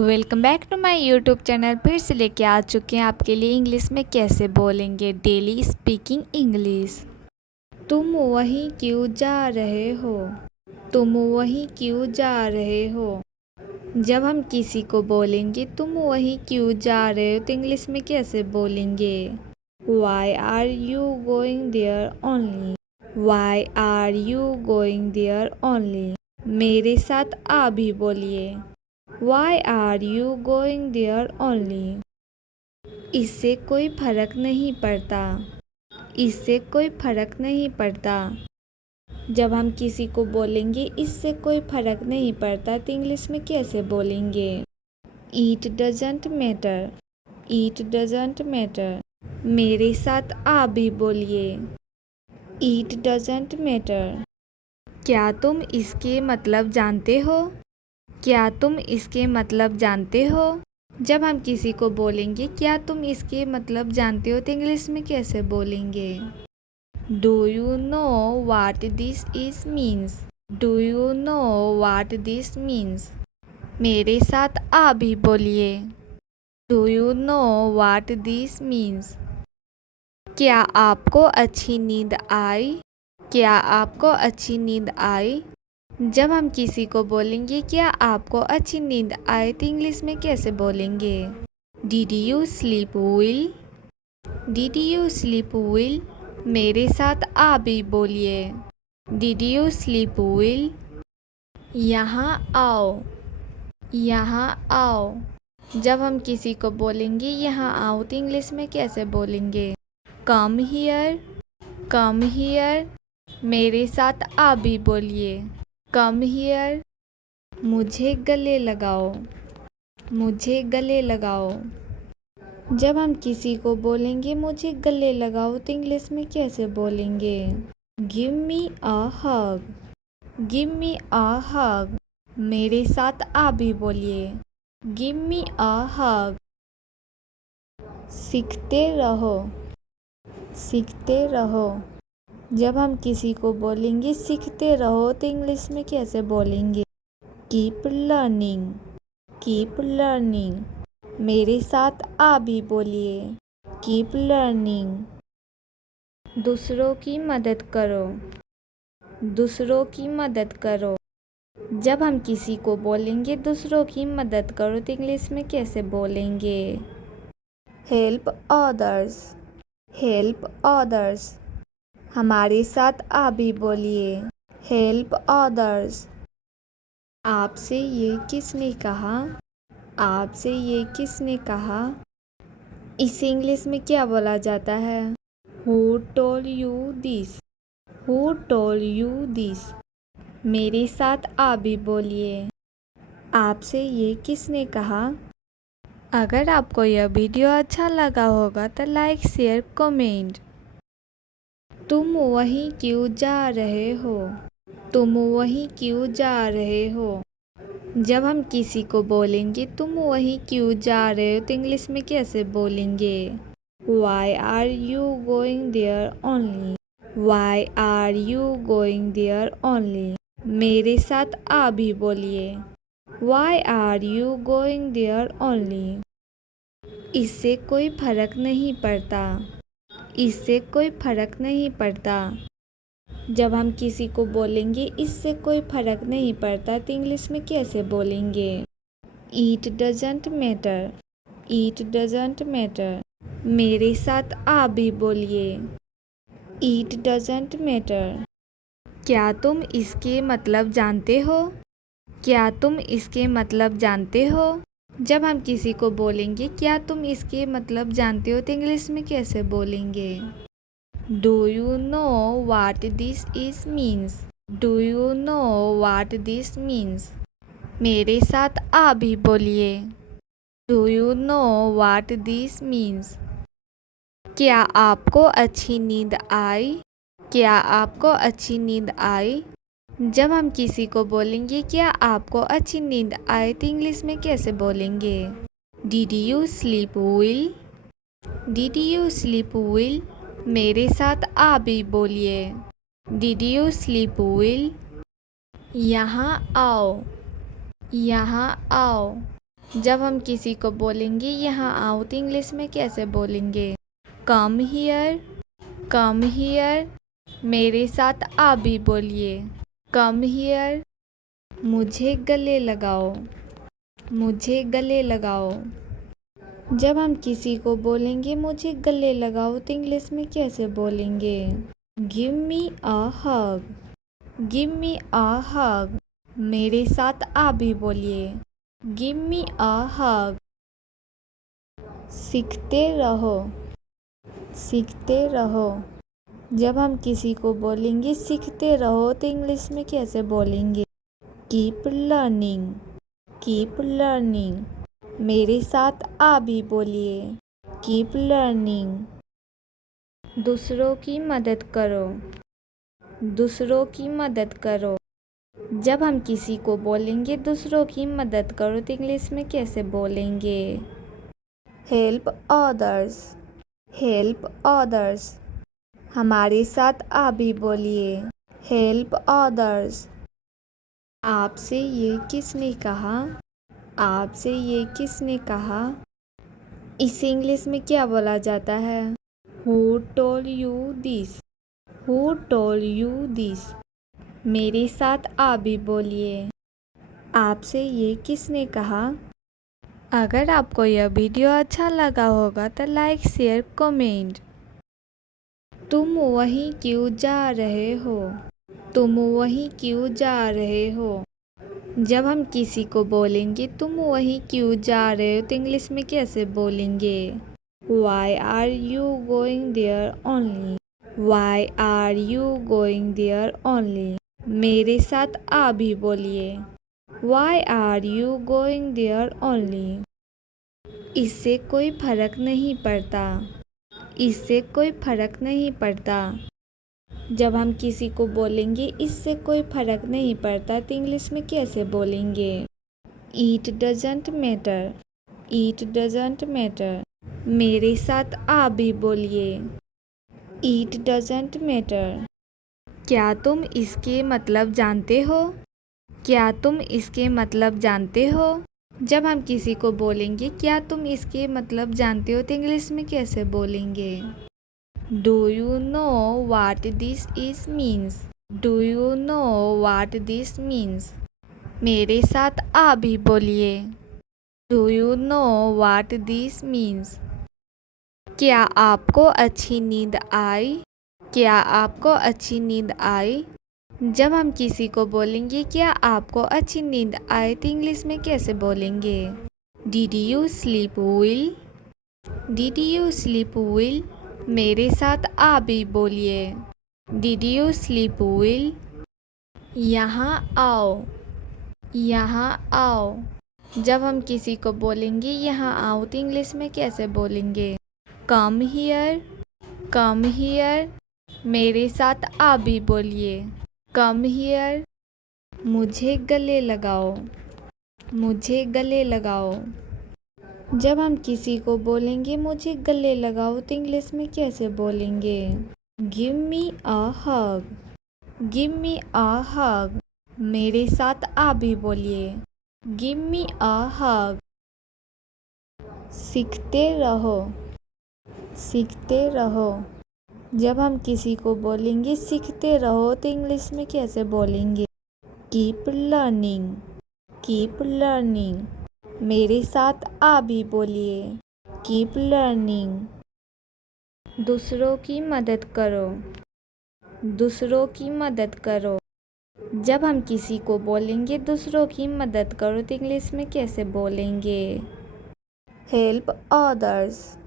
Welcome back to my YouTube channel. फिर से लेके आ चुके हैं आपके लिए इंग्लिश में कैसे बोलेंगे डेली स्पीकिंग इंग्लिश। तुम वहीं क्यों जा रहे हो? तुम वहीं क्यों जा रहे हो? जब हम किसी को बोलेंगे तुम वहीं क्यों जा रहे हो तो इंग्लिश में कैसे बोलेंगे? Why are you going there only? Why are you going there only? मेरे साथ आ भी बोलिए। Why are you going there only? इससे कोई फर्क नहीं पड़ता। इससे कोई फर्क नहीं पड़ता। जब हम किसी को बोलेंगे इससे कोई फर्क नहीं पड़ता तो इंग्लिश में कैसे बोलेंगे? It doesn't matter. It doesn't matter. मेरे साथ आ भी बोलिए। It doesn't matter. क्या तुम इसके मतलब जानते हो? क्या तुम इसके मतलब जानते हो? जब हम किसी को बोलेंगे क्या तुम इसके मतलब जानते हो तो इंग्लिश में कैसे बोलेंगे? Do you know what this is means? Do you know what this means? मेरे साथ आ भी बोलिए। Do you know what this means? क्या आपको अच्छी नींद आई? क्या आपको अच्छी नींद आई? जब हम किसी को बोलेंगे क्या आपको अच्छी नींद आए तो इंग्लिश में कैसे बोलेंगे? Did you sleep well? Did you sleep well? मेरे साथ आ भी बोलिए। Did you sleep well? यहाँ आओ। यहाँ आओ। जब हम किसी को बोलेंगे यहाँ आओ तो इंग्लिश में कैसे बोलेंगे? Come here. Come here. मेरे साथ आ भी बोलिए। Come here. मुझे गले लगाओ। मुझे गले लगाओ। जब हम किसी को बोलेंगे मुझे गले लगाओ तो इंग्लिश में कैसे बोलेंगे? गिव मी अ हग। गिव मी अ हग। मेरे साथ आ भी बोलिए। गिव मी अ हग। सीखते रहो। सीखते रहो। जब हम किसी को बोलेंगे सीखते रहो तो इंग्लिश में कैसे बोलेंगे? Keep learning. Keep learning. मेरे साथ आ भी बोलिए। Keep learning. दूसरों की मदद करो। दूसरों की मदद करो। जब हम किसी को बोलेंगे दूसरों की मदद करो तो इंग्लिश में कैसे बोलेंगे? Help others. Help others. हमारे साथ आ भी बोलिए। Help others. आपसे ये किसने कहा? आपसे ये किसने कहा? इसे इंग्लिश में क्या बोला जाता है? Who told you this? Who told you this? मेरे साथ आ भी बोलिए। आपसे ये किसने कहा? अगर आपको यह वीडियो अच्छा लगा होगा तो लाइक शेयर कमेंट। तुम वहीं क्यों जा रहे हो? तुम वहीं क्यों जा रहे हो? जब हम किसी को बोलेंगे तुम वहीं क्यों जा रहे हो तो इंग्लिश में कैसे बोलेंगे? Why are you going there only? Why are you going there only? मेरे साथ आ भी बोलिए। Why are you going there only? इससे कोई फर्क नहीं पड़ता। इससे कोई फर्क नहीं पड़ता। जब हम किसी को बोलेंगे इससे कोई फर्क नहीं पड़ता तो इंग्लिश में कैसे बोलेंगे? It doesn't matter. It doesn't matter. मेरे साथ आ भी बोलिए। It doesn't matter. क्या तुम इसके मतलब जानते हो? क्या तुम इसके मतलब जानते हो? जब हम किसी को बोलेंगे क्या तुम इसके मतलब जानते हो तो इंग्लिश में कैसे बोलेंगे? Do you know what this is means? Do you know what this means? मेरे साथ आ भी बोलिए। Do you know what this means? क्या आपको अच्छी नींद आई? क्या आपको अच्छी नींद आई? जब हम किसी को बोलेंगे क्या आपको अच्छी नींद आई तो इंग्लिश में कैसे बोलेंगे? Did you sleep well? Did you sleep well? मेरे साथ आ भी बोलिए। Did you sleep well? यहाँ आओ। यहाँ आओ। जब हम किसी को बोलेंगे यहाँ आओ तो इंग्लिश में कैसे बोलेंगे? Come here, come here. मेरे साथ आप भी बोलिए, कम हियर। मुझे गले लगाओ, मुझे गले लगाओ। जब हम किसी को बोलेंगे मुझे गले लगाओ तो इंग्लिश में कैसे बोलेंगे? गिव मी अ हग, गिव मी अ हग। मेरे साथ आप भी बोलिए, गिव मी अ हग। सीखते रहो, सीखते रहो। जब हम किसी को बोलेंगे सीखते रहो तो इंग्लिश में कैसे बोलेंगे? Keep learning, keep learning. मेरे साथ आप भी बोलिए, कीप लर्निंग। दूसरों की मदद करो, दूसरों की मदद करो। जब हम किसी को बोलेंगे दूसरों की मदद करो तो इंग्लिश में कैसे बोलेंगे? Help others, help others. हमारे साथ आप भी बोलिए, हेल्प अदर्स। आपसे ये किसने कहा? आपसे ये किसने कहा? इसे इंग्लिश में क्या बोला जाता है? Who told you this? Who told you this? मेरे साथ आप भी बोलिए, आपसे ये किसने कहा? अगर आपको यह वीडियो अच्छा लगा होगा तो लाइक, शेयर, कमेंट। तुम वहीं क्यों जा रहे हो? तुम वहीं क्यों जा रहे हो? जब हम किसी को बोलेंगे तुम वहीं क्यों जा रहे हो तो इंग्लिश में कैसे बोलेंगे? Why are you going there only? Why are you going there only? मेरे साथ आप भी बोलिए, Why are you going there only? इससे कोई फर्क नहीं पड़ता, इससे कोई फर्क नहीं पड़ता। जब हम किसी को बोलेंगे इससे कोई फर्क नहीं पड़ता तो इंग्लिश में कैसे बोलेंगे? It doesn't matter, It doesn't matter। मेरे साथ आप भी बोलिए, It doesn't matter। क्या तुम इसके मतलब जानते हो? क्या तुम इसके मतलब जानते हो? जब हम किसी को बोलेंगे क्या तुम इसके मतलब जानते हो तो इंग्लिश में कैसे बोलेंगे? Do you know what this is means? Do you know what this means? मेरे साथ आप भी बोलिए, Do you know what this means? क्या आपको अच्छी नींद आई? क्या आपको अच्छी नींद आई? जब हम किसी को बोलेंगे क्या आपको अच्छी नींद आई तो इंग्लिश में कैसे बोलेंगे? Did you sleep well? Did you sleep well? मेरे साथ आप भी बोलिए, Did you sleep well? यहाँ आओ, यहाँ आओ। जब हम किसी को बोलेंगे यहाँ आओ तो इंग्लिश में कैसे बोलेंगे? Come here, come here। मेरे साथ आप भी बोलिए, Come here। मुझे गले लगाओ, मुझे गले लगाओ। जब हम किसी को बोलेंगे मुझे गले लगाओ तो इंग्लिश में कैसे बोलेंगे? गिव मी अ हग, गिव मी अ हग। मेरे साथ आप भी बोलिए, गिव मी अ हग। सीखते रहो, सीखते रहो। जब हम किसी को बोलेंगे सीखते रहो तो इंग्लिश में कैसे बोलेंगे? Keep learning, keep learning. मेरे साथ आप भी बोलिए, कीप लर्निंग। दूसरों की मदद करो, दूसरों की मदद करो। जब हम किसी को बोलेंगे दूसरों की मदद करो तो इंग्लिश में कैसे बोलेंगे? Help others,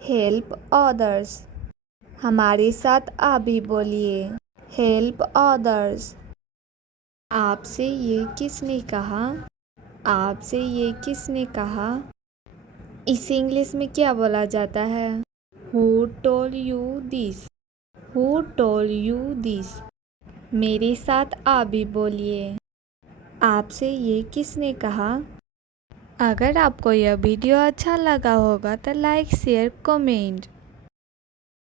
help others. हमारे साथ आप भी बोलिए, हेल्प अदर्स। आपसे ये किसने कहा? आपसे ये किसने कहा? इसे इंग्लिश में क्या बोला जाता है? Who told you this? Who told you this? मेरे साथ आप भी बोलिए, आपसे ये किसने कहा? अगर आपको यह वीडियो अच्छा लगा होगा तो लाइक, शेयर, कमेंट।